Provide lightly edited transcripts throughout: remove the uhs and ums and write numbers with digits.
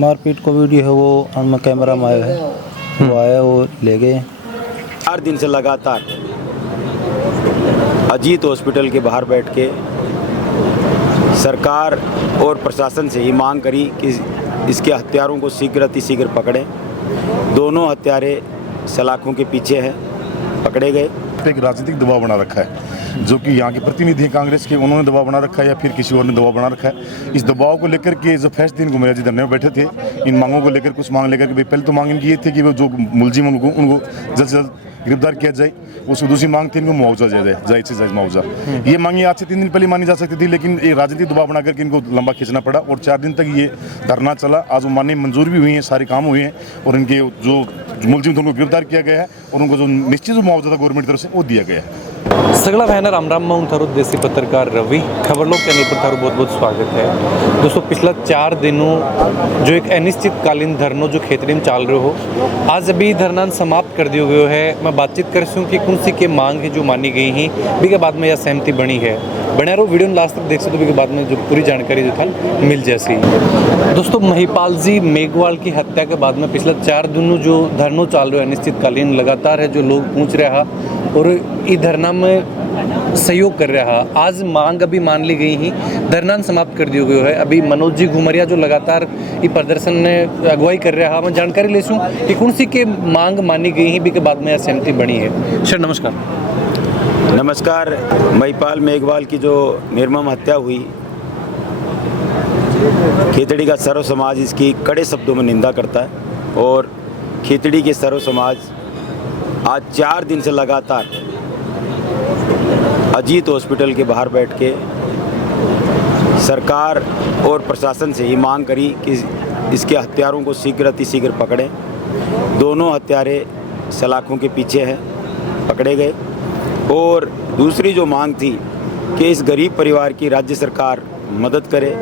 मारपीट को वीडियो है वो हम कैमरा में आया है, वो आया वो ले गए। 4 दिन से लगातार अजीत हॉस्पिटल के बाहर बैठ के सरकार और प्रशासन से ये मांग करी कि इसके हत्यारों को शीघ्र अतिशीघ्र पकड़ें। दोनों हत्यारे सलाखों के पीछे हैं, पकड़े गए। एक राजनीतिक दबाव बना रखा है जो कि यहाँ के प्रतिनिधि हैं कांग्रेस के, उन्होंने दबाव बना रखा है या फिर किसी और ने दबाव बना रखा है। इस दबाव को लेकर के जो फैसले दिन घुमरिया जी धरने में बैठे थे, इन मांगों को लेकर कुछ मांग लेकर के पहले तो मांग इनकी ये थी कि वो जो मुलजिम उनको जल्द से जल्द गिरफ्तार किया जाए। उसको दूसरी मांग थी इनको मुआवजा दिया जाए, जायज से जायज मुआवजा। ये मांगी आज से 3 दिन पहले मानी जा सकती थी, लेकिन एक राजनीतिक दबाव बना करके इनको लंबा खींचना पड़ा और 4 दिन तक ये धरना चला। आज वो मानने मंजूर भी हुई है, सारे काम हुए हैं और इनके जो मुलजिम थे उनको गिरफ्तार किया गया है और उनको जो निश्चित जो मुआवजा था गवर्नमेंट की तरफ से वो दिया गया है। सगला बहना राम राम मैं थारो देसी पत्रकार रवि खबर लोग चैनल पर थारो बहुत बहुत स्वागत है। दोस्तों पिछला 4 दिनों जो एक अनिश्चितकालीन धरनो जो खेतड़ी में चाल रहे हो, आज अभी धरना समाप्त कर दिया गया है। मैं बातचीत कर सूँ कि कौन सी के मांग है जो मानी गई हैं, भी के बाद में यह सहमति बनी है। बने रहो वीडियो लास्ट तक देख सकते हो, भी के बाद में जो पूरी जानकारी जो था मिल जैसी। दोस्तों महिपाल जी मेघवाल की हत्या के बाद में पिछला 4 दिनों जो धरनो चाल रहे हो अनिश्चितकालीन लगातार है, जो लोग पूछ रहा और इस धरना में सहयोग कर रहा। आज मांग अभी मान ली गई ही, धरना समाप्त कर दिया गया है। अभी मनोज जी घुमरिया जो लगातार ये प्रदर्शन में अगुवाई कर रहा, मैं जानकारी ले सूँ कि कौन सी के मांग मानी गई है, भी के बाद में यह सहमति बनी है। सर नमस्कार। नमस्कार। महिपाल मेघवाल की जो निर्मम हत्या हुई, खेतड़ी का सर्व समाज इसकी कड़े शब्दों में निंदा करता है और खेतड़ी के सर्व समाज आज 4 दिन से लगातार अजीत हॉस्पिटल के बाहर बैठ के सरकार और प्रशासन से ये मांग करी कि इसके हत्यारों को शीघ्र अतिशीघ्र पकड़ें। दोनों हत्यारे सलाखों के पीछे हैं, पकड़े गए। और दूसरी जो मांग थी कि इस गरीब परिवार की राज्य सरकार मदद करे,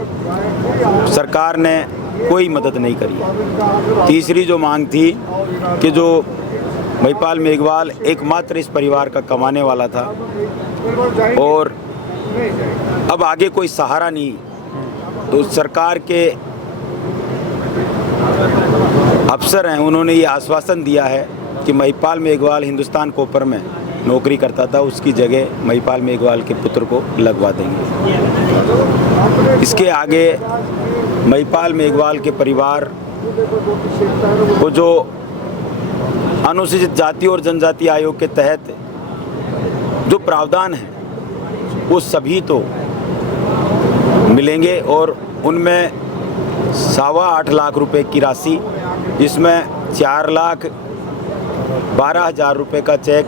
सरकार ने कोई मदद नहीं करी। तीसरी जो मांग थी कि जो महिपाल मेघवाल एकमात्र इस परिवार का कमाने वाला था और अब आगे कोई सहारा नहीं, तो सरकार के अफसर हैं, उन्होंने ये आश्वासन दिया है कि महिपाल मेघवाल हिंदुस्तान कॉपर में नौकरी करता था, उसकी जगह महिपाल मेघवाल के पुत्र को लगवा देंगे। इसके आगे महिपाल मेघवाल के परिवार को जो अनुसूचित जाति और जनजाति आयोग के तहत जो प्रावधान है वो सभी तो मिलेंगे और उनमें 8.25 लाख रुपए की राशि, जिसमें 4,12,000 रुपए का चेक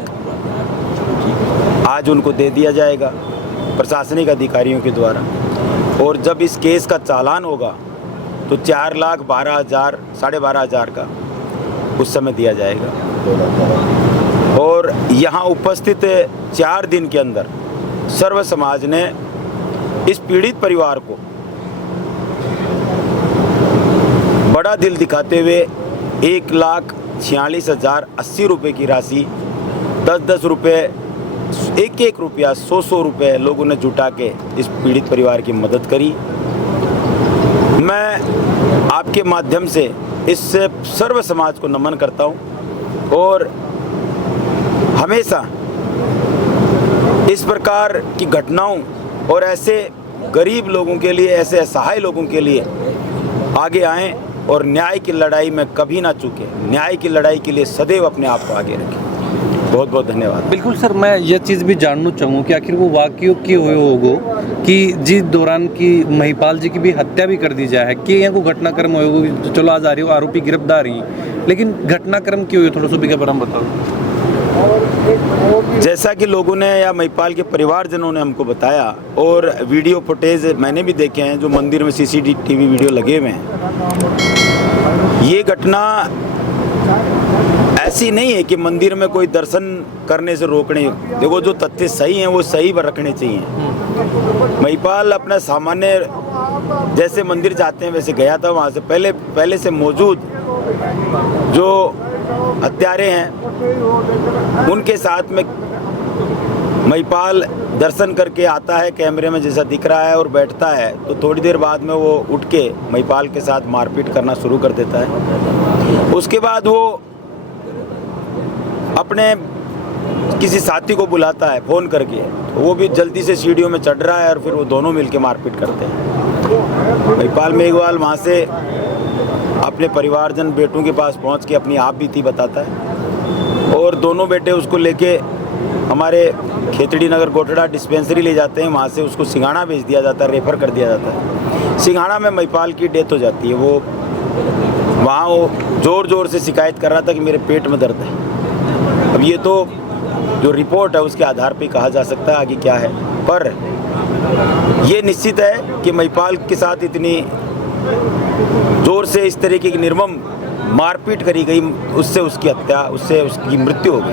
आज उनको दे दिया जाएगा प्रशासनिक अधिकारियों के द्वारा। और जब इस केस का चालान होगा तो 4,12,000 12,500 का उस समय दिया जाएगा। और यहाँ उपस्थित 4 दिन के अंदर सर्व समाज ने इस पीड़ित परिवार को बड़ा दिल दिखाते हुए 1,46,080 रुपये की राशि, 10-10 रुपये, 1-1 रुपया, 100-100 रुपये लोगों ने जुटा के इस पीड़ित परिवार की मदद करी। मैं आपके माध्यम से इस सर्व समाज को नमन करता हूं और हमेशा इस प्रकार की घटनाओं और ऐसे गरीब लोगों के लिए, ऐसे असहाय लोगों के लिए आगे आएं और न्याय की लड़ाई में कभी ना चूकें। न्याय की लड़ाई के लिए सदैव अपने आप को आगे रखें। बहुत बहुत धन्यवाद। बिल्कुल सर, मैं ये चीज़ भी जानना चाहूँ कि आखिर वो वाकई क्यों हुए होगो कि जिस दौरान की महिपाल जी की भी हत्या भी कर दी जाए कि यहाँ को घटनाक्रम होगा। चलो आज आ रही हो आरोपी गिरफ्तार ही, लेकिन घटनाक्रम क्यों हुए, थोड़ा सा भी हम बताओ। जैसा कि लोगों ने या महिपाल के परिवारजनों ने हमको बताया और वीडियो फुटेज मैंने भी देखे हैं, जो मंदिर में CCTV वीडियो लगे हुए हैं, ये घटना ऐसी नहीं है कि मंदिर में कोई दर्शन करने से रोकने। देखो, जो तथ्य सही हैं वो सही पर रखने चाहिए। महिपाल अपना सामान्य जैसे मंदिर जाते हैं वैसे गया था, वहाँ से पहले से मौजूद जो हत्यारे हैं उनके साथ में महिपाल दर्शन करके आता है, कैमरे में जैसा दिख रहा है, और बैठता है, तो थोड़ी देर बाद में वो उठ के महिपाल के साथ मारपीट करना शुरू कर देता है। उसके बाद वो अपने किसी साथी को बुलाता है फ़ोन करके, तो वो भी जल्दी से सीढ़ियों में चढ़ रहा है, और फिर वो दोनों मिलके मारपीट करते हैं। महिपाल मेघवाल वहाँ से अपने परिवारजन बेटों के पास पहुँच के अपनी आप बीती बताता है, और दोनों बेटे उसको लेके हमारे खेतड़ी नगर गोटड़ा डिस्पेंसरी ले जाते हैं। वहाँ से उसको सिंघाड़ा भेज दिया जाता है, रेफ़र कर दिया जाता है। सिंघाड़ा में महिपाल की डेथ हो जाती है। वो वहाँ वो ज़ोर ज़ोर से शिकायत कर रहा था कि मेरे पेट में दर्द है। अब ये तो जो रिपोर्ट है उसके आधार पे कहा जा सकता है आगे क्या है, पर ये निश्चित है कि महिपाल के साथ इतनी ज़ोर से इस तरीके की निर्मम मारपीट करी गई, उससे उसकी हत्या, उससे उसकी मृत्यु हो गई।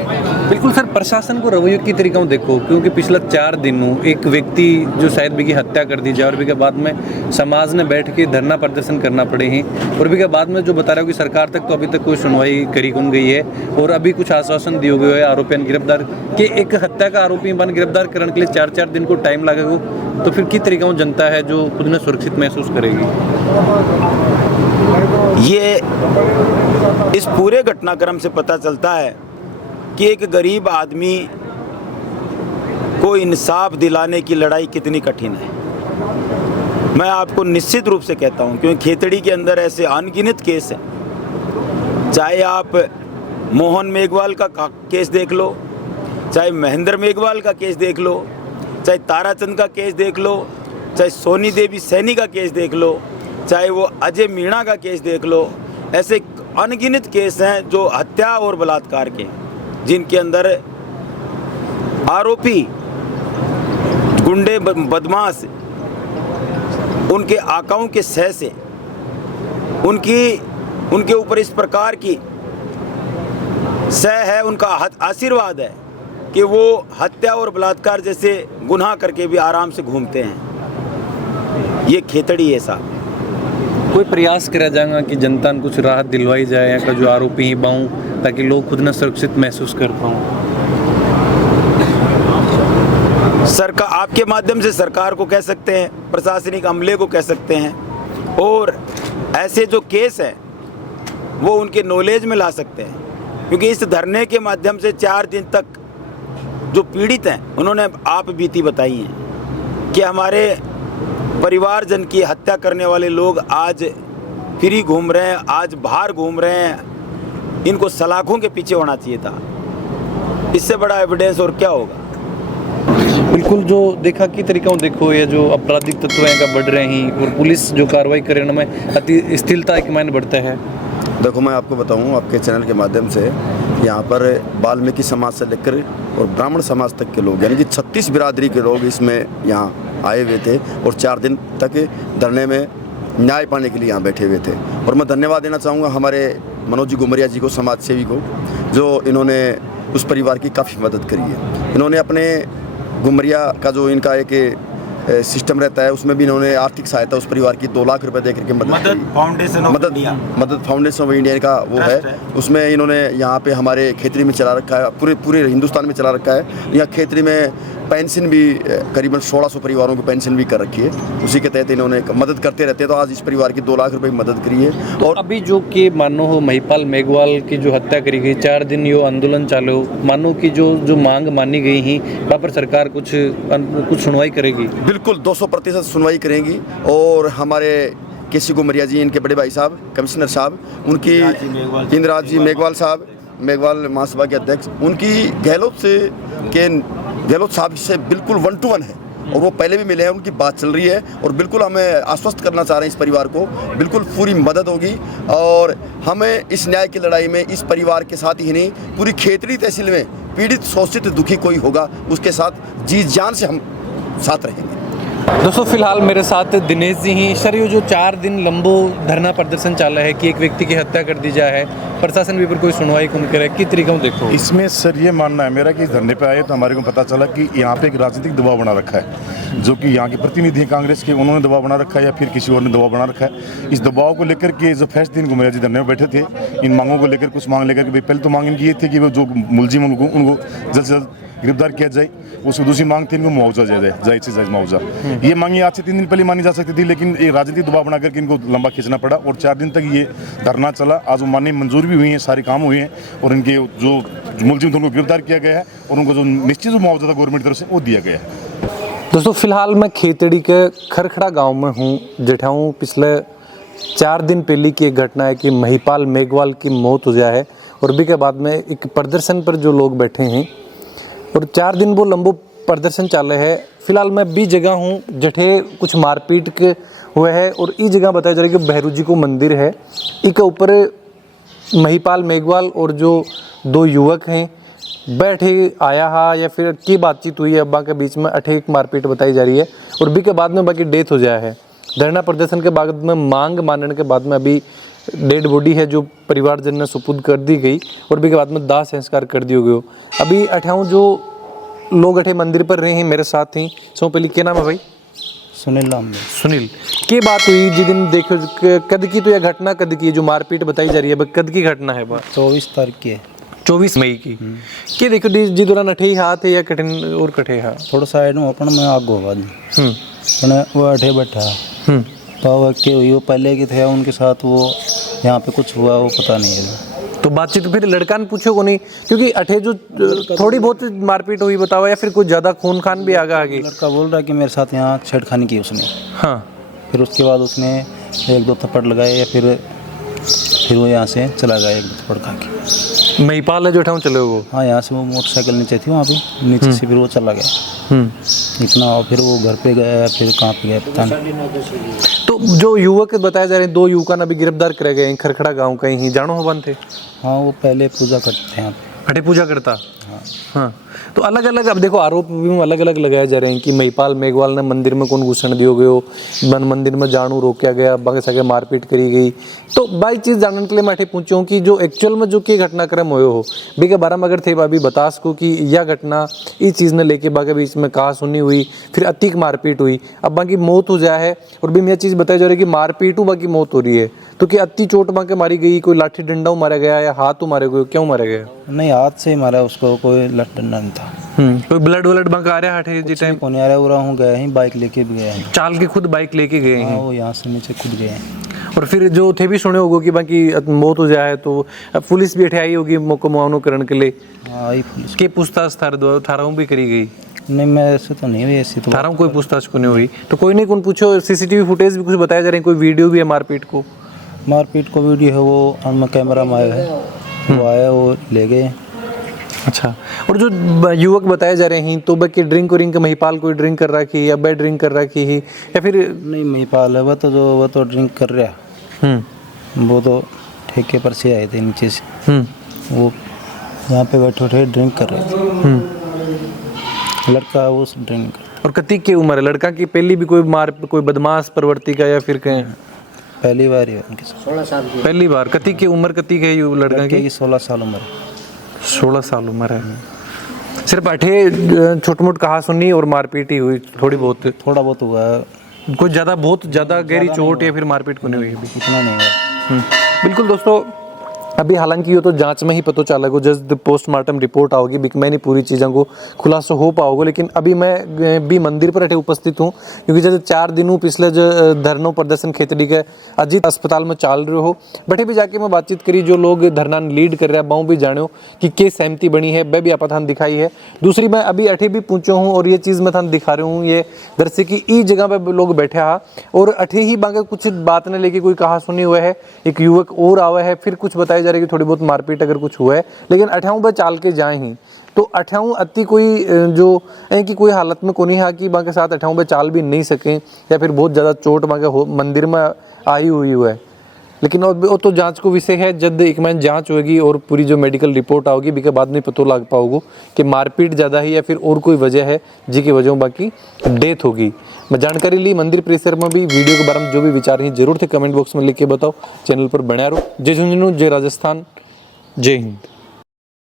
बिल्कुल सर, प्रशासन को रवैये की तरीका देखो, क्योंकि पिछला 4 दिनों एक व्यक्ति जो शायद भी की हत्या कर दी जाए, और भी के बाद में समाज ने बैठ के धरना प्रदर्शन करना पड़े हैं, और भी के बाद में जो बता रहा हूँ कि सरकार तक तो अभी तक कोई सुनवाई करी कौन गई है, और अभी कुछ आश्वासन दिए गए हैं आरोपियों गिरफ्तार के। एक हत्या का आरोपी बन गिरफ्तार करने के लिए 4-4 दिन को टाइम लगेगा, तो फिर किस तरीका जनता है जो खुद ने सुरक्षित महसूस करेगी? ये इस पूरे घटनाक्रम से पता चलता है कि एक गरीब आदमी को इंसाफ दिलाने की लड़ाई कितनी कठिन है। मैं आपको निश्चित रूप से कहता हूं, क्योंकि खेतड़ी के अंदर ऐसे अनगिनत केस हैं। चाहे आप मोहन मेघवाल का केस देख लो, चाहे महेंद्र मेघवाल का केस देख लो, चाहे ताराचंद का केस देख लो, चाहे सोनी देवी सैनी का केस देख लो, चाहे वो अजय मीणा का केस देख लो। ऐसे अनगिनत केस हैं जो हत्या और बलात्कार के, जिनके अंदर आरोपी गुंडे बदमाश उनके आकाओं के सह से उनके ऊपर इस प्रकार की सह है, उनका आशीर्वाद है कि वो हत्या और बलात्कार जैसे गुनाह करके भी आराम से घूमते हैं। ये खेतड़ी है साहब। कोई प्रयास करा जाएगा कि जनता को कुछ राहत दिलवाई जाए, यहाँ का जो आरोपी ही बाऊँ, ताकि लोग खुद न सुरक्षित महसूस कर पाऊँ? सरकार, आपके माध्यम से सरकार को कह सकते हैं, प्रशासनिक अमले को कह सकते हैं, और ऐसे जो केस हैं वो उनके नॉलेज में ला सकते हैं, क्योंकि इस धरने के माध्यम से 4 दिन तक जो पीड़ित हैं उन्होंने आप बीती बताई है कि हमारे परिवारजन की हत्या करने वाले लोग आज फ्री घूम रहे हैं, आज बाहर घूम रहे हैं। इनको सलाखों के पीछे होना चाहिए था। इससे बड़ा एविडेंस और क्या होगा? बिल्कुल, जो देखा कि तरीका देखो, ये जो आपराधिक तत्व हैं का बढ़ रहे हैं, और पुलिस जो कार्रवाई करने में अति स्थिरता एक मायने बढ़ता है। देखो, मैं आपको बताऊं आपके चैनल के माध्यम से, यहाँ पर वाल्मीकि समाज से लेकर और ब्राह्मण समाज तक के लोग, यानी कि 36 बिरादरी के लोग इसमें यहाँ आए हुए थे, और 4 दिन तक धरने में न्याय पाने के लिए यहाँ बैठे हुए थे। और मैं धन्यवाद देना चाहूँगा हमारे मनोज जी गुमरिया जी को, समाज सेवी को, जो इन्होंने उस परिवार की काफ़ी मदद करी है। इन्होंने अपने गुमरिया का जो इनका एक सिस्टम रहता है, उसमें भी इन्होंने आर्थिक सहायता उस परिवार की 2 लाख रुपए दे करके मदद फाउंडेशन ऑफ इंडिया का वो है, उसमें इन्होंने यहाँ पे हमारे खेतड़ी में चला रखा है, पूरे हिंदुस्तान में चला रखा है। यहाँ खेतड़ी में पेंशन भी करीबन 1600 परिवारों को पेंशन भी कर रखी है, उसी के तहत इन्होंने मदद करते रहते हैं। तो आज इस परिवार की 2 लाख रुपए की मदद करी है। और अभी जो कि मानो हो महिपाल मेघवाल की जो हत्या करी गई, 4 दिन यो आंदोलन चालू, मानो कि जो मांग मानी गई ही, वहाँ पर सरकार कुछ सुनवाई करेगी? बिल्कुल 200% सुनवाई करेंगी। और हमारे केसी गुमरिया जी, इनके बड़े भाई साहब कमिश्नर साहब, उनकी इंद्राज जी मेघवाल साहब, मेघवाल महासभा के अध्यक्ष, उनकी गहलोत साहब से बिल्कुल 1 to 1 है, और वो पहले भी मिले हैं, उनकी बात चल रही है। और बिल्कुल हमें आश्वस्त करना चाह रहे हैं इस परिवार को, बिल्कुल पूरी मदद होगी। और हमें इस न्याय की लड़ाई में इस परिवार के साथ ही नहीं, पूरी खेतड़ी तहसील में पीड़ित, शोषित, दुखी कोई होगा, उसके साथ जी जान से हम साथ रहेंगे। दोस्तों, फिलहाल मेरे साथ दिनेश जी ही। सर, ये जो 4 दिन लंबो धरना प्रदर्शन चला है कि एक व्यक्ति की हत्या कर दी जाए, प्रशासन भी पर कोई सुनवाई कौन करे, किस तरीका देखो? इसमें सर ये मानना है मेरा कि इस धरने पे आए तो हमारे को पता चला कि यहाँ पे एक राजनीतिक दबाव बना रखा है, जो कि यहाँ के प्रतिनिधि हैं कांग्रेस के, उन्होंने दबाव बना रखा है या फिर किसी और ने दबाव बना रखा है। इस दबाव को लेकर के जो फैसले दिन गुमरिया जी धरने में बैठे थे, इन मांगों को लेकर, कुछ मांग लेकर के, पहले तो मांग इनकी ये थी कि वो जो मुलजिम उनको जल्द से जल्द गिरफ्तार किया जाए। उसकी दूसरी मांग थी इनको मुआवजा दिया जाए, जायज से जायज मुआवजा। ये मांगे आज से 3 दिन पहले मानी जा सकती थी, लेकिन ये राजनीतिक दबाव बना करके इनको लंबा खींचना पड़ा और 4 दिन तक ये धरना चला। आज वो मानने मंजूर भी हुई है, सारे काम हुए हैं और इनके जो मुलजिम थे उनको गिरफ्तार किया गया है और उनको जो निश्चित जो मुआवजा था गवर्नमेंट की तरफ से वो दिया गया है। दोस्तों फिलहाल मैं खेतड़ी के खरखड़ा गांव में हूँ। जेठाऊँ पिछले 4 दिन पहले की एक घटना है कि महिपाल मेघवाल की मौत हो गया है और भी के बाद में एक प्रदर्शन पर जो लोग बैठे हैं और 4 दिन वो लंबो प्रदर्शन चल रहे है। फिलहाल मैं भी जगह हूँ जठे कुछ मारपीट के हुए है और ई जगह बताया जा रहा है कि भैरू जी को मंदिर है। इसके ऊपर महिपाल मेघवाल और जो 2 युवक हैं बैठे आया हा या फिर की बातचीत हुई है अब्बा के बीच में अठे एक मारपीट बताई जा रही है और भी के बाद में बाकी डेथ हो जाया है। धरना प्रदर्शन के बाद में मांग मानने के बाद में अभी डेड बॉडी है जो परिवारजन ने सुपुर्द कर दी गई और भी के बाद में दाह संस्कार कर दिया गयो। अभी अठाऊँ जो लोग अठे मंदिर पर रहे हैं मेरे साथ ही। सो पहले क्या नाम है भाई? सुनील लांबे। सुनील, क्या बात हुई जिस दिन देखो कद की तो यह घटना कद की है जो मारपीट बताई जा रही है कद की घटना है? 24 तारीख की है, 24 मई की। क्या देखो जी दौरान अठे ही हाथ है या कठिन और कठे हा थोड़ा साइड में अपन में आग होगा जी वो अठे बैठा पाव के हुई वो पहले के थे उनके साथ वो यहाँ पे कुछ हुआ वो पता नहीं है। तो बातचीत फिर लड़का ने पूछो को नहीं क्योंकि अठे जो थोड़ी बहुत मारपीट हुई बताओ या फिर कुछ ज़्यादा खून खान भी आगे आगे? लड़का बोल रहा है कि मेरे साथ यहाँ छेड़खानी की उसने। हाँ, फिर उसके बाद उसने 1-2 थप्पड़ लगाए या फिर वो यहाँ से चला गया 1-2 थप्पड़ खा के। महिपाल है जो ठाऊँ चले वो? हाँ, यहाँ से वो मोटरसाइकिल नीचे थी वहाँ पे नीचे से फिर वो चला गया इतना और फिर वो घर पे गया फिर कहाँ पे गया पता नहीं। तो जो युवक बताया जा रहे हैं 2 युवक अभी गिरफ्तार करे गए हैं खरखड़ा गांव कहीं ही जानो हो बन थे? हाँ, वो पहले पूजा करते थे यहाँ पे। अठे पूजा करता? हाँ। तो अलग अलग अब देखो आरोप भी अलग अलग लगाए जा रहे हैं कि महिपाल मेघवाल ने मंदिर में कौन घुसन दियो गयो, मंदिर में जानू रोका गया, बाकी सके मारपीट करी गई। तो बाई चीज़ जानने के लिए मैं अठे पूछा हूँ कि जो एक्चुअल में जो की घटनाक्रम हुए हो बी के बारे में अगर थे अभी बता सको कि यह घटना इस चीज़ ने लेके बाकी बीच में कहा सुनी हुई फिर अतिक मारपीट हुई अब बाकी मौत हो जाए है और भी यह चीज़ बताई जा रही है कि मारपीट हो बाकी मौत हो रही है। तो क्या अति चोट मार के मारी गई, कोई लाठी डंडा मारा गया या हाथ मारे गए, क्यों मारा गया? नहीं, हाथ से ही मारा उसको, कोई लट डंडा नहीं था। कोई ब्लड व्लड बंक आ रहा है जी टाइम? कौन आ रहा उरा हूँ गए हैं बाइक लेके भी गए हैं, चाल के खुद बाइक लेके गए हैं। वो यहाँ से नीचे खुद गए हैं। और फिर जो थे भी सुने होगो कि बाकी मौत हो जाए तो पुलिस भी अठे आई होगी मौको मुआवनो करने के लिए? हाँ, आई पुलिस के पूछताछ थाराऊ भी करी गई? नहीं, मैं ऐसे तो नहीं हुई, ऐसी तो थाराऊ कोई पूछताछ को नहीं हुई। तो कोई नहीं कौन पूछो, सीसीटीवी फुटेज भी कुछ बताया जा रहे हैं, कोई वीडियो भी है मारपीट को? मारपीट को वीडियो है वो हम कैमरा में आया है, वो आया वो ले गए। अच्छा, और जो युवक बताए जा रहे हैं तो बाकी ड्रिंक व्रिंक महिपाल कोई ड्रिंक कर रखी या बैड ड्रिंक कर रखी ही या फिर? नहीं, महिपाल है वो तो ड्रिंक कर रहा। वो तो ठेके पर से आए थे नीचे से, वो यहाँ पे बैठे उठे ड्रिंक कर रहे थे। लड़का वो ड्रिंक कर। और कती की उम्र है लड़का की? पहली भी कोई बदमाश प्रवृत्ति का या फिर कहीं? पहली बार ही उनके 16 साल की। पहली बार? कती की उम्र कती है लड़का की? 16 साल उम्र है। 16 साल उम्र है। सिर्फ अठे छोट मोट कहा सुनी और मारपीट ही हुई थोड़ा बहुत हुआ है, कोई बहुत ज़्यादा गहरी चोट या फिर मारपीट को नहीं हुई? इतना नहीं हुआ। बिल्कुल दोस्तों, अभी हालांकि ये तो जांच में ही पता चलेगा, जस्ट पोस्टमार्टम रिपोर्ट आओगी, मैं नहीं पूरी चीज़ों को खुलासा हो पाओगे। लेकिन अभी मैं भी मंदिर पर अठे उपस्थित हूँ क्योंकि जैसे 4 दिनों पिछले जो धरना प्रदर्शन खेतड़ी के अजीत अस्पताल में चाल रहे हो बैठे भी जाके मैं बातचीत करी, जो लोग धरना लीड कर रहे हैं बाऊ भी जानो कि के सहमति बनी है, वह भी आप थान दिखाई है। दूसरी मैं अभी अठे भी पूछा हूँ और ये चीज़ मैं थान दिखा रहा हूँ, ये दरअसल की ई जगह पर लोग बैठे हा और अठे ही बांगे कुछ बात ने लेके कोई कहा सुनी हुआ है, एक युवक और आवा है, फिर कुछ बताया जा रहा है कि थोड़ी बहुत मारपीट अगर कुछ हुआ है, लेकिन अठाऊँ पर चाल के जाए ही तो अठाऊँ अति कोई जो है कि कोई हालत में कोनी हा कि बाकी साथ अठाऊँ पे चाल भी नहीं सकें या फिर बहुत ज़्यादा चोट बाकी मंदिर में आई हुई है। लेकिन वो तो जांच को विषय है, जब एक मैन जांच होगी और पूरी जो मेडिकल रिपोर्ट आओगी भी के बाद में पता लग पाओगे कि मारपीट ज़्यादा है या फिर और कोई वजह है जी की वजह बाकी डेथ होगी। मैं जानकारी ली मंदिर परिसर में भी। वीडियो के बारे में जो भी विचार हैं जरूर थे कमेंट बॉक्स में लिख के बताओ। चैनल पर बना रहो। जय झुंझुनू, जय राजस्थान, जय हिंद।